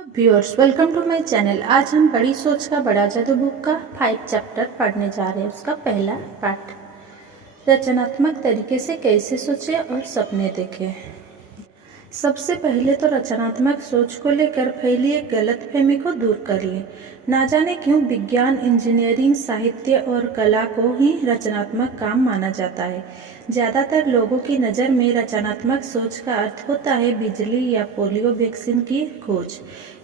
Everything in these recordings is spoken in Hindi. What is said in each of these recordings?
Viewers, welcome to my channel. आज हम बड़ी सोच का बड़ा जादू बुक का 5 चैप्टर पढ़ने जा रहे हैं। उसका पहला पार्ट, रचनात्मक तरीके से कैसे सोचें और सपने देखें। सबसे पहले तो रचनात्मक सोच को लेकर फैली एक गलतफहमी को दूर कर लें। ना जाने क्यों विज्ञान, इंजीनियरिंग, साहित्य और कला को ही रचनात्मक काम माना जाता है। ज़्यादातर लोगों की नज़र में रचनात्मक सोच का अर्थ होता है बिजली या पोलियो वैक्सीन की खोज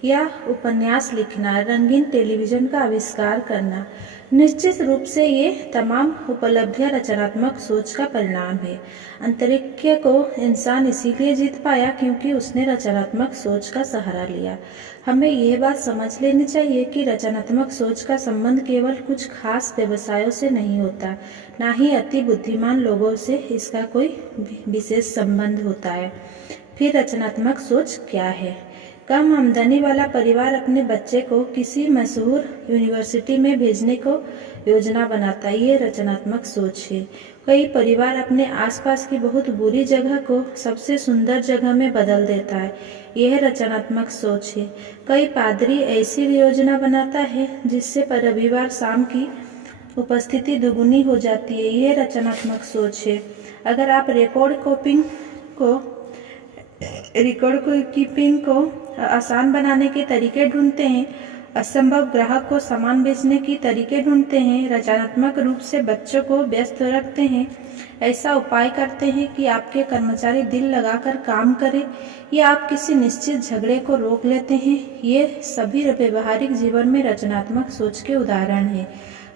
या उपन्यास लिखना, रंगीन टेलीविज़न का आविष्कार करना। निश्चित रूप से ये तमाम उपलब्धियां रचनात्मक सोच का परिणाम है। अंतरिक्ष को इंसान इसीलिए जीत पाया क्योंकि उसने रचनात्मक सोच का सहारा लिया। हमें यह बात समझ लेनी चाहिए कि रचनात्मक सोच का संबंध केवल कुछ खास व्यवसायों से नहीं होता, ना ही अति बुद्धिमान लोगों से इसका कोई विशेष संबंध होता है। फिर रचनात्मक सोच क्या है? कम आमदनी वाला परिवार अपने बच्चे को किसी मशहूर यूनिवर्सिटी में भेजने को योजना बनाता है, ये रचनात्मक सोच है। कई परिवार अपने आसपास की बहुत बुरी जगह को सबसे सुंदर जगह में बदल देता है, यह रचनात्मक सोच है। कई पादरी ऐसी योजना बनाता है जिससे रविवार शाम की उपस्थिति दुगुनी हो जाती है, यह रचनात्मक सोच है। अगर आप रिकॉर्ड कीपिंग को आसान बनाने के तरीके ढूंढते हैं, असंभव ग्राहक को सामान बेचने की तरीके ढूंढते हैं, रचनात्मक रूप से बच्चों को व्यस्त रखते हैं, ऐसा उपाय करते हैं कि आपके कर्मचारी दिल लगाकर काम करें, या आप किसी निश्चित झगड़े को रोक लेते हैं, ये सभी व्यवहारिक जीवन में रचनात्मक सोच के उदाहरण हैं।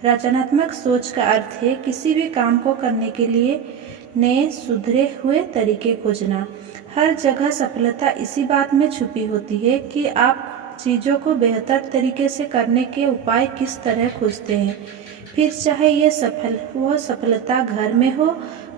रचनात्मक सोच का अर्थ है किसी भी काम को करने के लिए नए सुधरे हुए तरीके खोजना। हर जगह सफलता इसी बात में छुपी होती है कि आप चीज़ों को बेहतर तरीके से करने के उपाय किस तरह खोजते हैं। फिर चाहे ये सफलता घर में हो,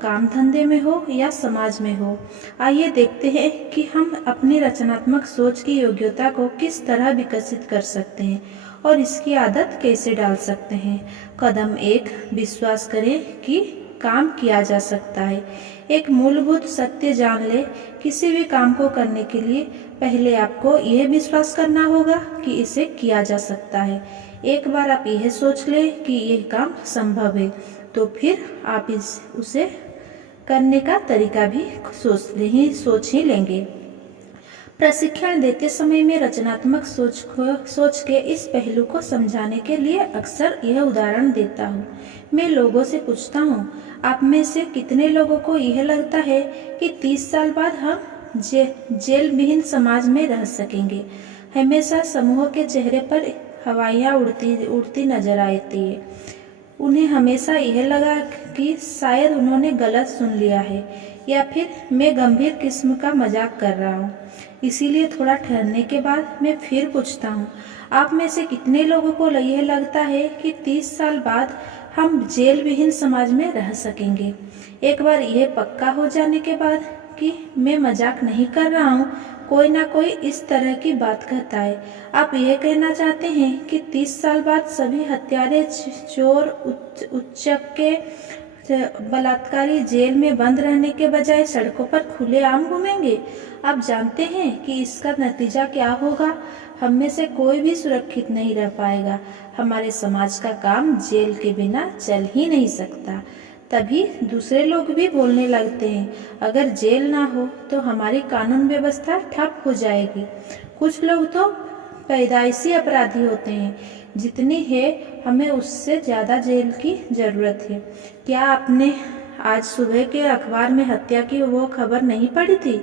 काम धंधे में हो या समाज में हो। आइए देखते हैं कि हम अपनी रचनात्मक सोच की योग्यता को किस तरह विकसित कर सकते हैं और इसकी आदत कैसे डाल सकते हैं। कदम 1, विश्वास करें कि काम किया जा सकता है। एक मूलभूत सत्य जान ले, किसी भी काम को करने के लिए पहले आपको यह विश्वास करना होगा कि इसे किया जा सकता है। एक बार आप यह सोच ले कि यह काम संभव है, तो फिर आप उसे करने का तरीका भी सोच ही लेंगे। प्रशिक्षण देते समय मैं रचनात्मक सोच के इस पहलू को समझाने के लिए अक्सर यह उदाहरण देता हूँ। मैं लोगों से पूछता हूँ, आप में से कितने लोगों को यह लगता है कि 30 साल बाद हम जेल विहीन समाज में रह सकेंगे? हमेशा समूह के चेहरे पर हवाइयाँ उड़ती नजर आती है। उन्हें हमेशा यह लगा कि शायद उन्होंने गलत सुन लिया है, या फिर मैं गंभीर किस्म का मजाक कर रहा हूँ। इसीलिए थोड़ा ठहरने के बाद मैं फिर पूछता हूँ, आप में से कितने लोगों को यह लगता है कि 30 साल बाद हम जेल विहीन समाज में रह सकेंगे? एक बार यह पक्का हो जाने के बाद कि मैं मजाक नहीं कर रहा हूँ, कोई ना कोई इस तरह की बात कहता है, आप यह कहना चाहते हैं कि 30 साल बाद सभी हत्यारे, चोर, उच्चके, बलात्कारी जेल में बंद रहने के बजाय सड़कों पर खुलेआम घूमेंगे? आप जानते हैं कि इसका नतीजा क्या होगा? हम में से कोई भी सुरक्षित नहीं रह पाएगा। हमारे समाज का काम जेल के बिना चल ही नहीं सकता। तभी दूसरे लोग भी बोलने लगते हैं, अगर जेल ना हो तो हमारी कानून व्यवस्था ठप हो जाएगी। कुछ लोग तो पैदाइशी अपराधी होते हैं, जितनी है हमें उससे ज़्यादा जेल की ज़रूरत है। क्या आपने आज सुबह के अखबार में हत्या की वो खबर नहीं पढ़ी थी?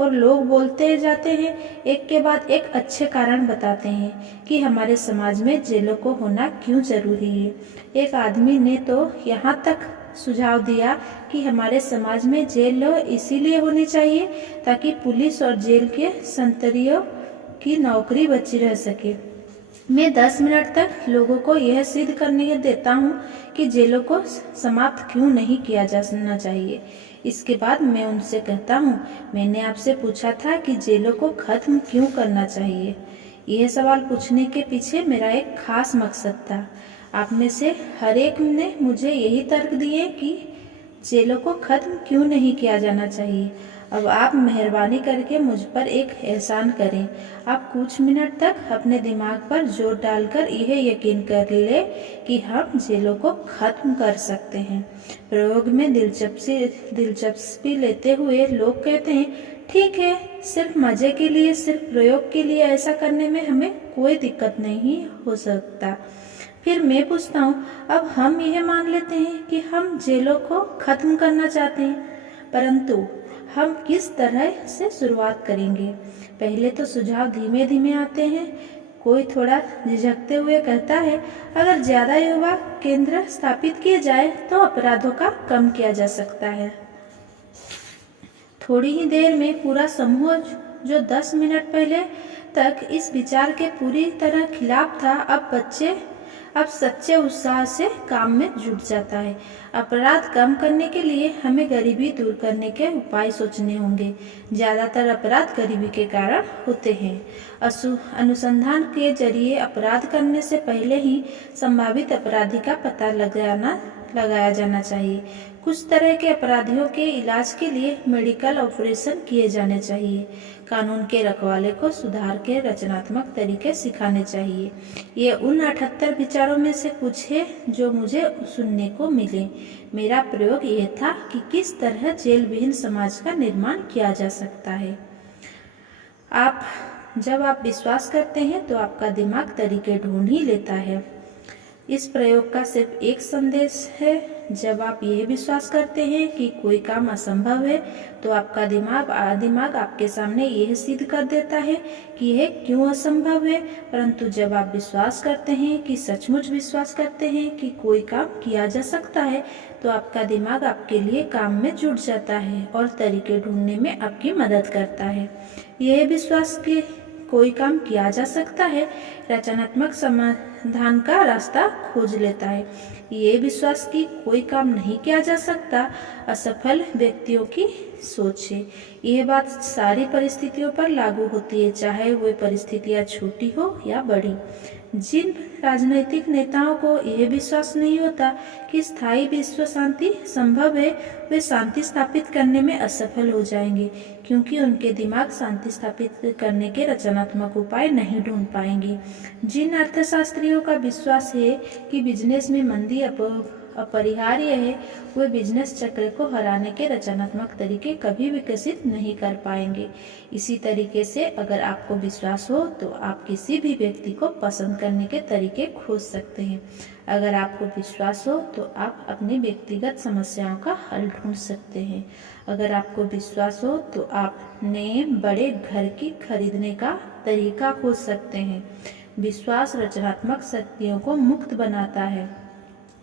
और लोग बोलते जाते हैं, एक के बाद एक अच्छे कारण बताते हैं कि हमारे समाज में जेलों को होना क्यों जरूरी है। एक आदमी ने तो यहाँ तक सुझाव दिया कि हमारे समाज में जेल इसीलिए होनी चाहिए ताकि पुलिस और जेल के संतरियों की नौकरी बची रह सके। मैं 10 मिनट तक लोगों को यह सिद्ध करने देता हूँ कि जेलों को समाप्त क्यों नहीं किया जाना चाहिए। इसके बाद मैं उनसे कहता हूँ, मैंने आपसे पूछा था कि जेलों को खत्म क्यों करना चाहिए। यह सवाल पूछने के पीछे मेरा एक खास मकसद था। आप में से हर एक ने मुझे यही तर्क दिए कि जेलों को खत्म क्यों नहीं किया जाना चाहिए। अब आप मेहरबानी करके मुझ पर एक एहसान करें। आप कुछ मिनट तक अपने दिमाग पर जोर डालकर यह यकीन कर ले कि हम जेलों को खत्म कर सकते हैं। प्रयोग में दिलचस्पी लेते हुए लोग कहते हैं, ठीक है, सिर्फ मजे के लिए, सिर्फ प्रयोग के लिए ऐसा करने में हमें कोई दिक्कत नहीं हो सकता। फिर मैं पूछता हूँ, अब हम यह मान लेते हैं कि हम जेलों को खत्म करना चाहते हैं, परंतु हम किस तरह से शुरुआत करेंगे? पहले तो सुझाव धीमे धीमे आते हैं। कोई थोड़ा झिझकते हुए कहता है, अगर ज्यादा युवा केंद्र स्थापित किए जाए तो अपराधों का कम किया जा सकता है। थोड़ी ही देर में पूरा समूह जो 10 मिनट पहले तक इस विचार के पूरी तरह खिलाफ था, अब सच्चे उत्साह से काम में जुट जाता है। अपराध कम करने के लिए हमें गरीबी दूर करने के उपाय सोचने होंगे। ज्यादातर अपराध गरीबी के कारण होते हैं। अनुसंधान के जरिए अपराध करने से पहले ही संभावित अपराधी का पता लगाया जाना चाहिए। कुछ तरह के अपराधियों के इलाज के लिए मेडिकल ऑपरेशन किए जाने चाहिए। कानून के रखवाले को सुधार के रचनात्मक तरीके सिखाने चाहिए। ये उन 78 विचारों में से कुछ है जो मुझे सुनने को मिले। मेरा प्रयोग ये था कि किस तरह जेल विहीन समाज का निर्माण किया जा सकता है। जब आप विश्वास करते हैं तो आपका दिमाग तरीके ढूंढ ही लेता है। इस प्रयोग का सिर्फ एक संदेश है, जब आप यह विश्वास करते हैं कि कोई काम असंभव है तो आपका दिमाग आपके सामने यह सिद्ध कर देता है कि यह क्यों असंभव है। परंतु जब आप विश्वास करते हैं कि सचमुच विश्वास करते हैं कि कोई काम किया जा सकता है तो आपका दिमाग आपके लिए काम में जुट जाता है और तरीके ढूंढने में आपकी मदद करता है। यह विश्वास कि कोई काम किया जा सकता है रचनात्मक समाधान का रास्ता खोज लेता है। ये विश्वास कि कोई काम नहीं किया जा सकता असफल व्यक्तियों की सोच है। यह बात सारी परिस्थितियों पर लागू होती है, चाहे वे परिस्थितियां छोटी हो या बड़ी। जिन राजनैतिक नेताओं को यह विश्वास नहीं होता कि स्थायी विश्व शांति संभव है, वे शांति स्थापित करने में असफल हो जाएंगे, क्योंकि उनके दिमाग शांति स्थापित करने के रचनात्मक उपाय नहीं ढूंढ पाएंगे। जिन अर्थशास्त्रियों का विश्वास है कि बिजनेस में मंदी अपरिहार्य है, वे बिजनेस चक्र को हराने के रचनात्मक तरीके कभी विकसित नहीं कर पाएंगे। इसी तरीके से अगर आपको विश्वास हो तो आप किसी भी व्यक्ति को पसंद करने के तरीके खोज सकते हैं। अगर आपको विश्वास हो तो आप अपनी व्यक्तिगत समस्याओं का हल ढूंढ सकते हैं। अगर आपको विश्वास हो तो आप नए बड़े घर की खरीदने का तरीका खोज सकते हैं। विश्वास रचनात्मक शक्तियों को मुक्त बनाता है,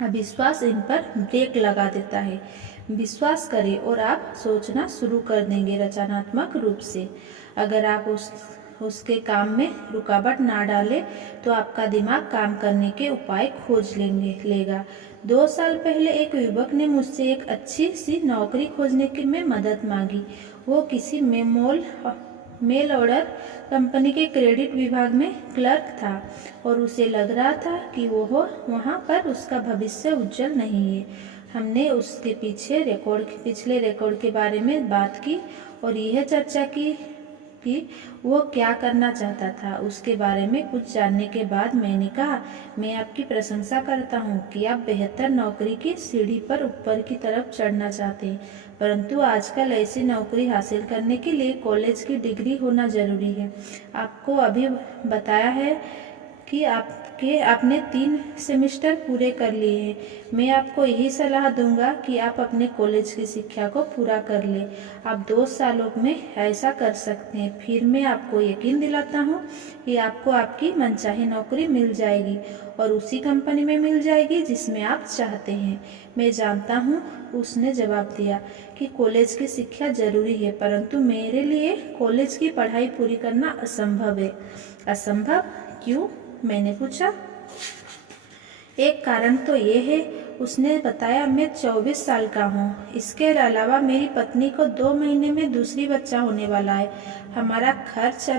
अविश्वास इन पर ब्रेक लगा देता है। विश्वास करें और आप सोचना शुरू कर देंगे रचनात्मक रूप से। अगर आप उसके काम में रुकावट ना डालें तो आपका दिमाग काम करने के उपाय खोज लेगा। 2 साल पहले एक युवक ने मुझसे एक अच्छी सी नौकरी खोजने में मदद मांगी। वो किसी मेल ऑर्डर कंपनी के क्रेडिट विभाग में क्लर्क था और उसे लग रहा था कि वहाँ पर उसका भविष्य उज्जवल नहीं है। हमने उसके पिछले रिकॉर्ड के बारे में बात की और यह चर्चा की कि वो क्या करना चाहता था। उसके बारे में कुछ जानने के बाद मैंने कहा, मैं आपकी प्रशंसा करता हूँ कि आप बेहतर नौकरी की सीढ़ी पर ऊपर की तरफ चढ़ना चाहते हैं, परंतु आजकल ऐसी नौकरी हासिल करने के लिए कॉलेज की डिग्री होना जरूरी है। आपको अभी बताया है कि आपने 3 सेमेस्टर पूरे कर लिए हैं। मैं आपको यही सलाह दूंगा कि आप अपने कॉलेज की शिक्षा को पूरा कर लें। आप 2 सालों में ऐसा कर सकते हैं। फिर मैं आपको यकीन दिलाता हूँ कि आपको आपकी मनचाही नौकरी मिल जाएगी और उसी कंपनी में मिल जाएगी जिसमें आप चाहते हैं। मैं जानता हूँ, उसने जवाब दिया, कि कॉलेज की शिक्षा जरूरी है, परंतु मेरे लिए कॉलेज की पढ़ाई पूरी करना असंभव है। असंभव क्यों? मैंने पूछा। एक कारण तो ये है, उसने बताया, मैं 24 साल का हूँ। इसके अलावा मेरी पत्नी को 2 महीने में दूसरी बच्चा होने वाला है। हमारा खर्च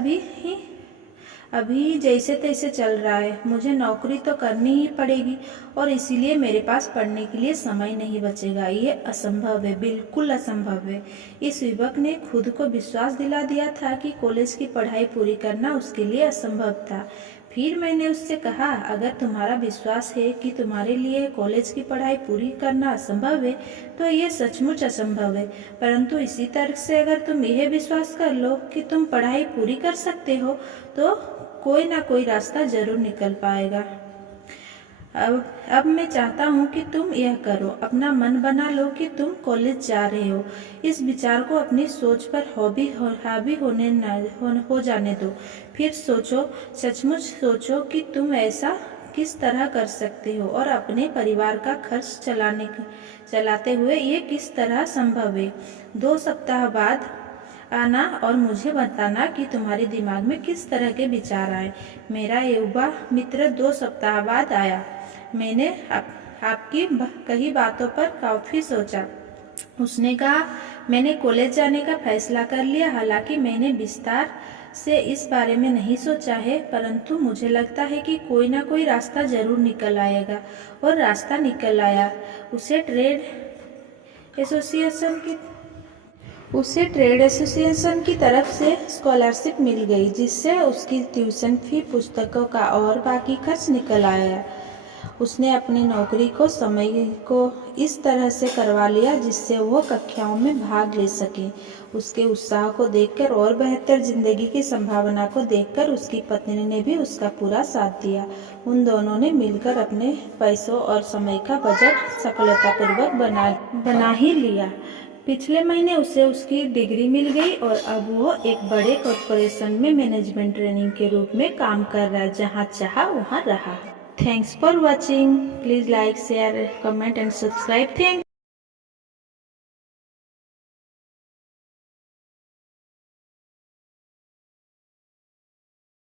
अभी जैसे तैसे चल रहा है, मुझे नौकरी तो करनी ही पड़ेगी और इसीलिए मेरे पास पढ़ने के लिए समय नहीं बचेगा। ये असंभव है, बिल्कुल असंभव है। इस युवक ने खुद को विश्वास दिला दिया था कि कॉलेज की पढ़ाई पूरी करना उसके लिए असंभव था। फिर मैंने उससे कहा, अगर तुम्हारा विश्वास है कि तुम्हारे लिए कॉलेज की पढ़ाई पूरी करना असंभव है तो ये सचमुच असंभव है, परंतु इसी तर्क से अगर तुम यह विश्वास कर लो कि तुम पढ़ाई पूरी कर सकते हो तो कोई ना कोई रास्ता जरूर निकल पाएगा। अब मैं चाहता हूँ कि तुम यह करो, अपना मन बना लो कि तुम कॉलेज जा रहे हो। इस विचार को अपनी सोच पर हावी हो जाने दो। फिर सोचो, सचमुच सोचो कि तुम ऐसा किस तरह कर सकते हो और अपने परिवार का खर्च चलाते हुए ये किस तरह संभव है। 2 सप्ताह बाद आना और मुझे बताना कि तुम्हारे दिमाग में किस तरह के विचार आए। मेरा युवा मित्र 2 सप्ताह बाद आया। मैंने आपकी कई बातों पर काफ़ी सोचा। उसने कहा, मैंने कॉलेज जाने का फैसला कर लिया। हालांकि मैंने विस्तार से इस बारे में नहीं सोचा है, परंतु मुझे लगता है कि कोई ना कोई रास्ता जरूर निकल आएगा। और रास्ता निकल आया। उसे ट्रेड एसोसिएशन की तरफ से स्कॉलरशिप मिल गई, जिससे उसकी ट्यूशन फी, पुस्तकों का और बाकी खर्च निकल आया। उसने अपनी नौकरी को समय को इस तरह से करवा लिया जिससे वो कक्षाओं में भाग ले सके। उसके उत्साह को देखकर और बेहतर जिंदगी की संभावना को देखकर उसकी पत्नी ने भी उसका पूरा साथ दिया। उन दोनों ने मिलकर अपने पैसों और समय का बजट सफलतापूर्वक बना ही लिया। पिछले महीने उसे उसकी डिग्री मिल गई और अब वो एक बड़े कॉर्पोरेशन में मैनेजमेंट ट्रेनिंग के रूप में काम कर रहा है। जहाँ चाहा वहाँ रहा। Thanks for watching. Please like, share, comment and subscribe. Thanks.